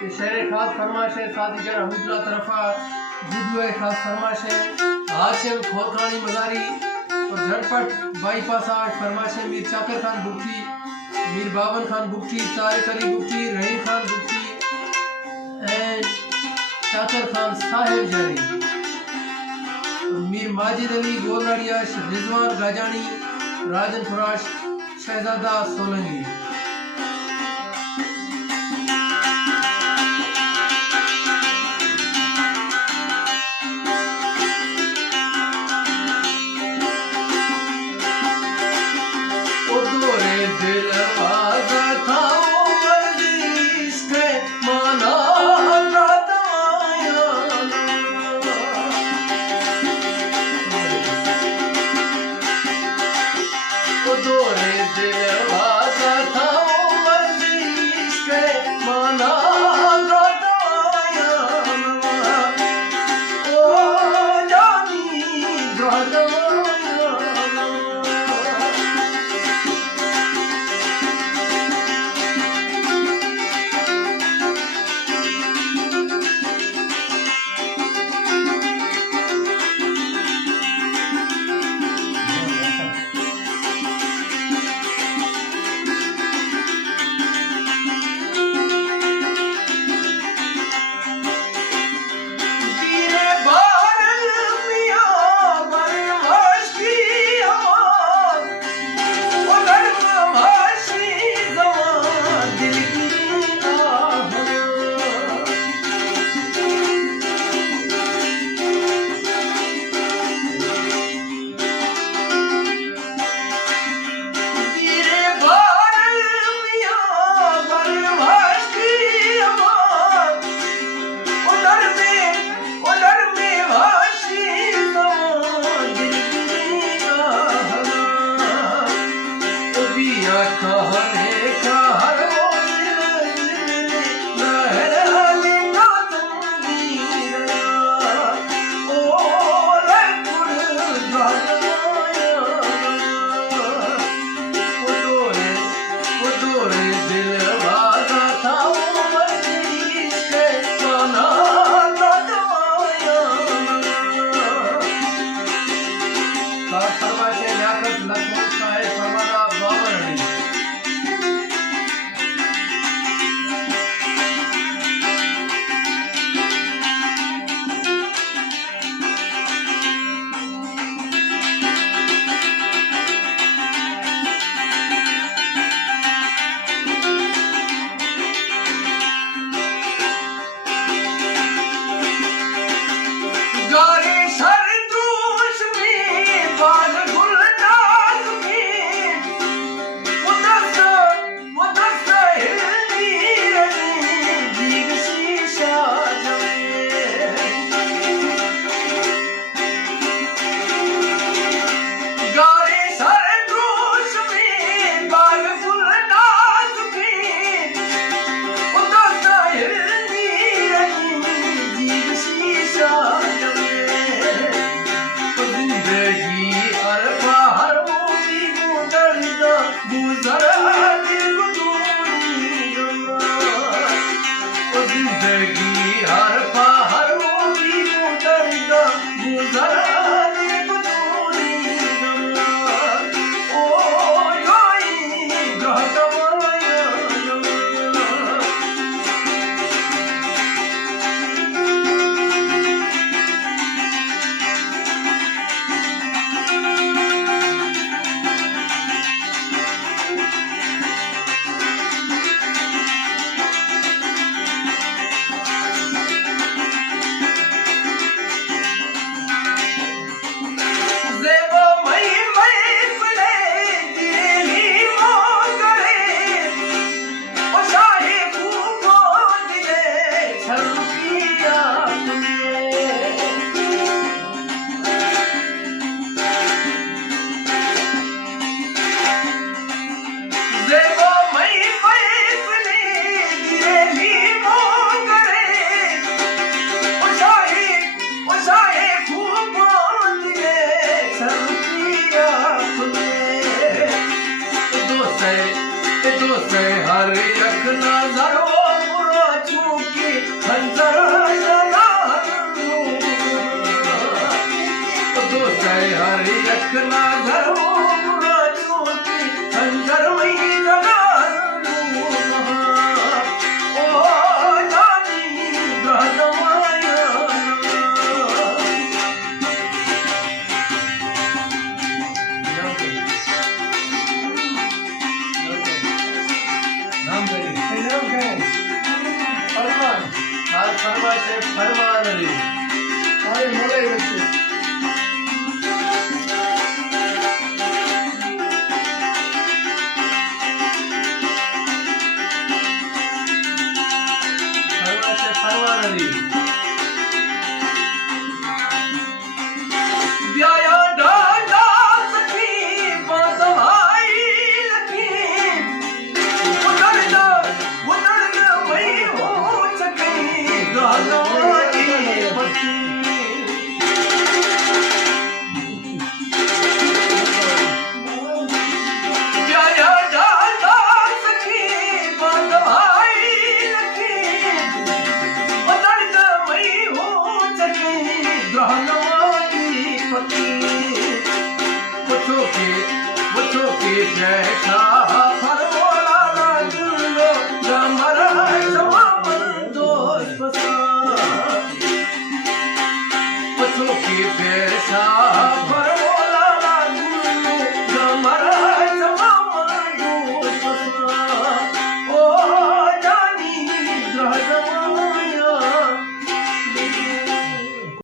कि शहर खास फरमाश है साथी जन हमीदुल्लाह तरफा वीडियो खास फरमाश है हाशिम खोरखानी मजारी और झटपट बाईपास 8 फरमाश है मीर चाकर खान बुक्टी, मीर बावन खान बुक्टी, तारिक अली बुक्टी, रहीम खान बुक्टी एंड चाकर खान साहिब जारी, मीर माजिद अली गोलनाड़िया, रिजवान गाजानी, राजन फराश, शहजादा सोलंकी। लखना धरो बुरा चोटी अंदर में लगा ओ जानी गहदमाया नाम करें फरमान हाल फरमा से फरमान अली आए मोले बच्चे फरमा से फरमान अली ब्याया डाला सखी बांधवाई लखी उधर मैं हो सके गालवाई पति ब्याया डाला सखी बांधवाई लखी उधर मैं हो सके गालवाई पति मुझो के जैसा